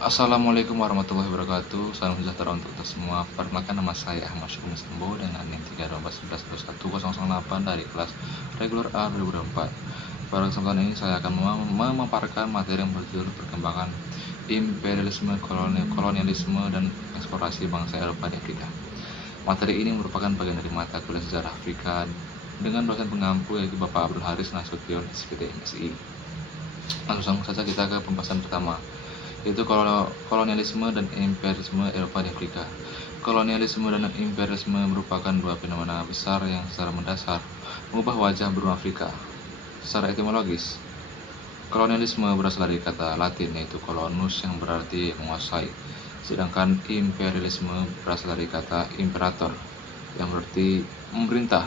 Assalamualaikum warahmatullahi wabarakatuh. Salam sejahtera untuk kita semua. Perkenalkan, nama saya Ahmad Syukri Sambo dengan NIM 312112108 dari kelas reguler A 2024. Pada kesempatan ini saya akan memaparkan materi yang berjudul perkembangan imperialisme, kolonialisme, dan eksplorasi bangsa Eropa di Afrika. Materi ini merupakan bagian dari mata kuliah sejarah Afrika dengan dosen pengampu yaitu Bapak Abdul Haris Nasution, SPT MSI. Langsung saja kita ke pembahasan pertama, yaitu kolonialisme dan imperialisme Eropa di Afrika. Kolonialisme dan imperialisme merupakan dua fenomena besar yang secara mendasar mengubah wajah benua Afrika. Secara etimologis, kolonialisme berasal dari kata Latin yaitu colonus yang berarti menguasai, sedangkan imperialisme berasal dari kata imperator yang berarti memerintah.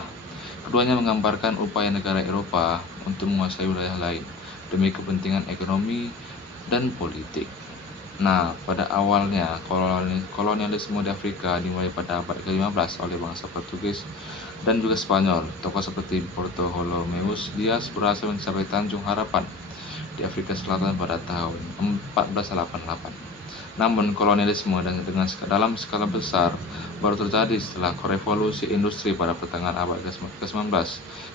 Keduanya menggambarkan upaya negara Eropa untuk menguasai wilayah lain demi kepentingan ekonomi dan politik. Nah, pada awalnya kolonialisme di Afrika dimulai pada abad ke-15 oleh bangsa Portugis dan juga Spanyol. Tokoh seperti Bartolomeu Dias berhasil mencapai Tanjung Harapan di Afrika Selatan pada tahun 1488. Namun kolonialisme dalam skala besar baru terjadi setelah revolusi industri pada pertengahan abad ke-19,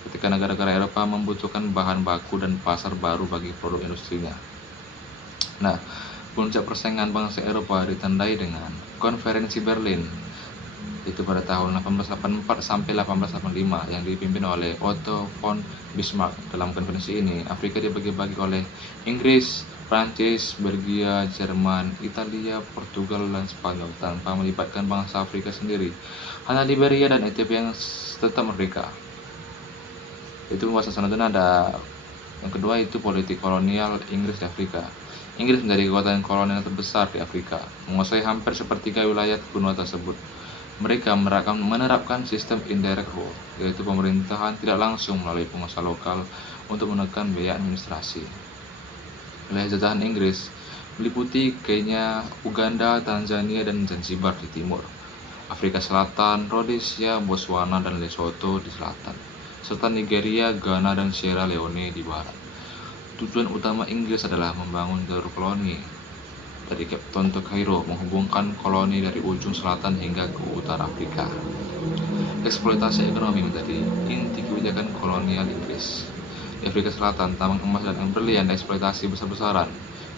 ketika negara-negara Eropa membutuhkan bahan baku dan pasar baru bagi produk industrinya. Nah, puncak persaingan bangsa Eropa ditandai dengan Konferensi Berlin, itu pada tahun 1884 sampai 1885 yang dipimpin oleh Otto von Bismarck. Dalam konferensi ini, Afrika dibagi-bagi oleh Inggris, Prancis, Belgia, Jerman, Italia, Portugal, dan Spanyol tanpa melibatkan bangsa Afrika sendiri. Hanya Liberia dan Ethiopia yang tetap merdeka. Itu pembahasan selanjutnya ada yang kedua, itu politik kolonial Inggris di Afrika. Inggris menjadi kekuatan kolonial terbesar di Afrika, menguasai hampir sepertiga wilayah benua tersebut. Mereka menerapkan sistem indirect rule, yaitu pemerintahan tidak langsung melalui penguasa lokal untuk menekan biaya administrasi. Wilayah jajahan Inggris meliputi Kenya, Uganda, Tanzania, dan Zanzibar di timur, Afrika Selatan, Rhodesia, Botswana, dan Lesotho di selatan, serta Nigeria, Ghana, dan Sierra Leone di barat. Tujuan utama Inggris adalah membangun jalur koloni dari Cape Town ke Kairo, menghubungkan koloni dari ujung selatan hingga ke utara Afrika. Eksploitasi ekonomi menjadi inti kebijakan kolonial Inggris. Di Afrika Selatan, tambang emas dan berlian dieksploitasi besar-besaran.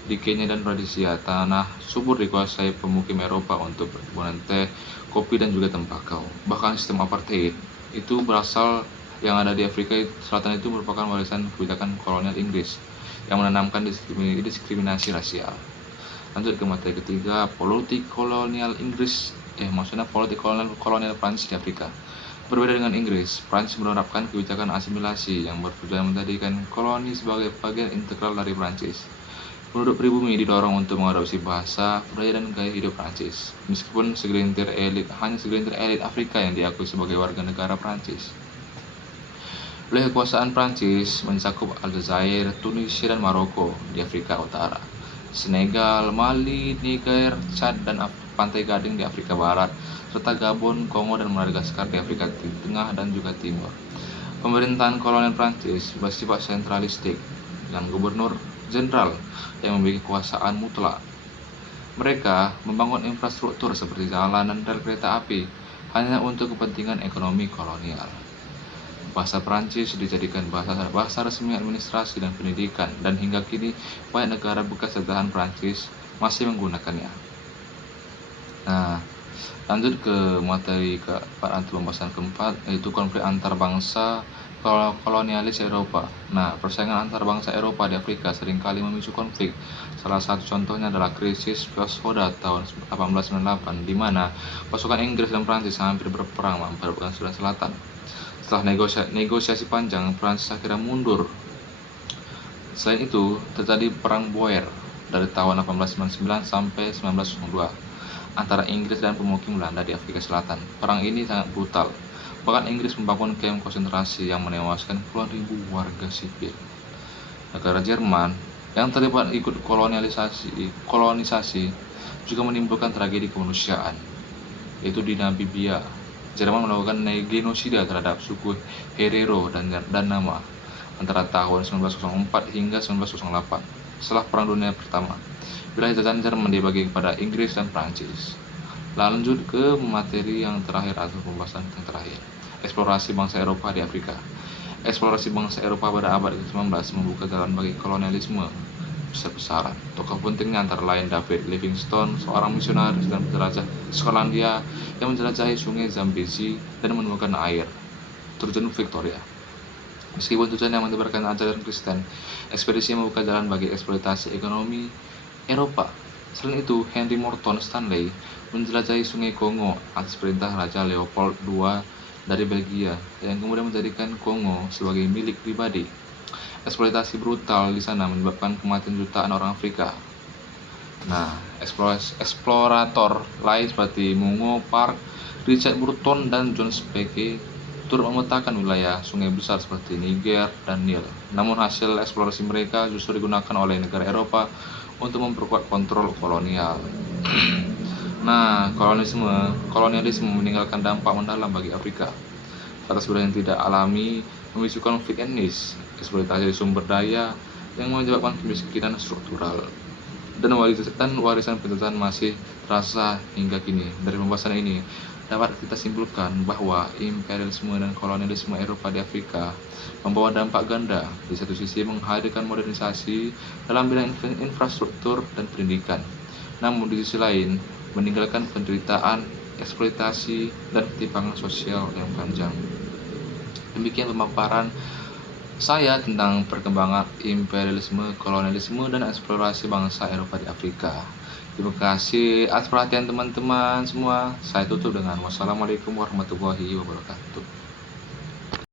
Di Kenya dan Rhodesia, tanah subur dikuasai pemukim Eropa untuk perkebunan teh, kopi, dan juga tembakau. Bahkan sistem apartheid itu berasal yang ada di Afrika Selatan itu merupakan warisan kebijakan kolonial Inggris yang menanamkan diskriminasi rasial. Lanjut ke materi ketiga, politik kolonial Inggris, politik kolonial Prancis di Afrika. Berbeda dengan Inggris, Prancis menerapkan kebijakan asimilasi yang bertujuan menjadikan koloni sebagai bagian integral dari Prancis. Penduduk pribumi didorong untuk mengadopsi bahasa, budaya, dan gaya hidup Prancis, meskipun hanya segelintir elit Afrika yang diakui sebagai warga negara Prancis. Wilayah kekuasaan Prancis mencakup Aljazair, Tunisia, dan Maroko di Afrika Utara, Senegal, Mali, Niger, Chad, dan Pantai Gading di Afrika Barat, serta Gabon, Kongo, dan Madagaskar di Afrika Tengah dan juga Timur. Pemerintahan kolonial Prancis bersifat sentralistik dengan gubernur jenderal yang memiliki kekuasaan mutlak. Mereka membangun infrastruktur seperti jalan dan rel kereta api hanya untuk kepentingan ekonomi kolonial. Bahasa Prancis dijadikan bahasa resmi administrasi dan pendidikan, dan hingga kini banyak negara bekas jajahan Prancis masih menggunakannya. Nah, lanjut ke materi pembahasan keempat, yaitu konflik antar bangsa kolonialis Eropa. Nah, persaingan antar bangsa Eropa di Afrika seringkali memicu konflik. Salah satu contohnya adalah krisis Voshoda tahun 1898, di mana pasukan Inggris dan Prancis hampir berperang memperebutkan Sudan Selatan. Setelah negosiasi panjang, Prancis akhirnya mundur. Selain itu, terjadi Perang Boer dari tahun 1899 sampai 1902 antara Inggris dan pemukim Belanda di Afrika Selatan. Perang ini sangat brutal. Bahkan Inggris membangun kamp konsentrasi yang menewaskan puluhan ribu warga sipil. Negara Jerman yang terlibat ikut kolonisasi juga menimbulkan tragedi kemanusiaan, yaitu di Namibia. Jerman melakukan genosida terhadap suku Herero dan Nama antara tahun 1904 hingga 1908 setelah Perang Dunia Pertama. wilayah jajahan Jerman dibagi kepada Inggris dan Prancis. Lanjut ke materi yang terakhir atau pembahasan yang terakhir. Eksplorasi bangsa Eropa di Afrika. Eksplorasi bangsa Eropa pada abad ke-19 membuka jalan bagi kolonialisme besar-besaran. Tokoh pentingnya antara lain David Livingstone, seorang misionaris dan penjelajah Skotlandia yang menjelajahi sungai Zambezi dan menemukan air terjun Victoria. Meskipun tujuannya menyebarkan ajaran Kristen, ekspedisi membuka jalan bagi eksploitasi ekonomi Eropa. Selain itu, Henry Morton Stanley menjelajahi sungai Kongo atas perintah Raja Leopold II dari Belgia, yang kemudian menjadikan Kongo sebagai milik pribadi. Eksploitasi brutal di sana menyebabkan kematian jutaan orang Afrika. Nah, eksplorator lain seperti Mungo Park, Richard Burton, dan John Speke turut memetakan wilayah sungai besar seperti Niger dan Nil. Namun hasil eksplorasi mereka justru digunakan oleh negara Eropa untuk memperkuat kontrol kolonial. Nah, kolonialisme meninggalkan dampak mendalam bagi Afrika. Atas wilayah yang tidak alami memicu konflik etnis, eksploitasi sumber daya yang menyebabkan kemiskinan struktural, dan warisan penjajahan masih terasa hingga kini. Dari pembahasan ini dapat kita simpulkan bahwa imperialisme dan kolonialisme Eropa di Afrika membawa dampak ganda. Di satu sisi menghadirkan modernisasi dalam bidang infrastruktur dan pendidikan, namun di sisi lain meninggalkan penderitaan, eksploitasi, dan ketimpangan sosial yang panjang. Demikian pemaparan saya tentang perkembangan imperialisme, kolonialisme, dan eksplorasi bangsa Eropa di Afrika. Terima kasih atas perhatian teman-teman semua. Saya tutup dengan wassalamualaikum warahmatullahi wabarakatuh.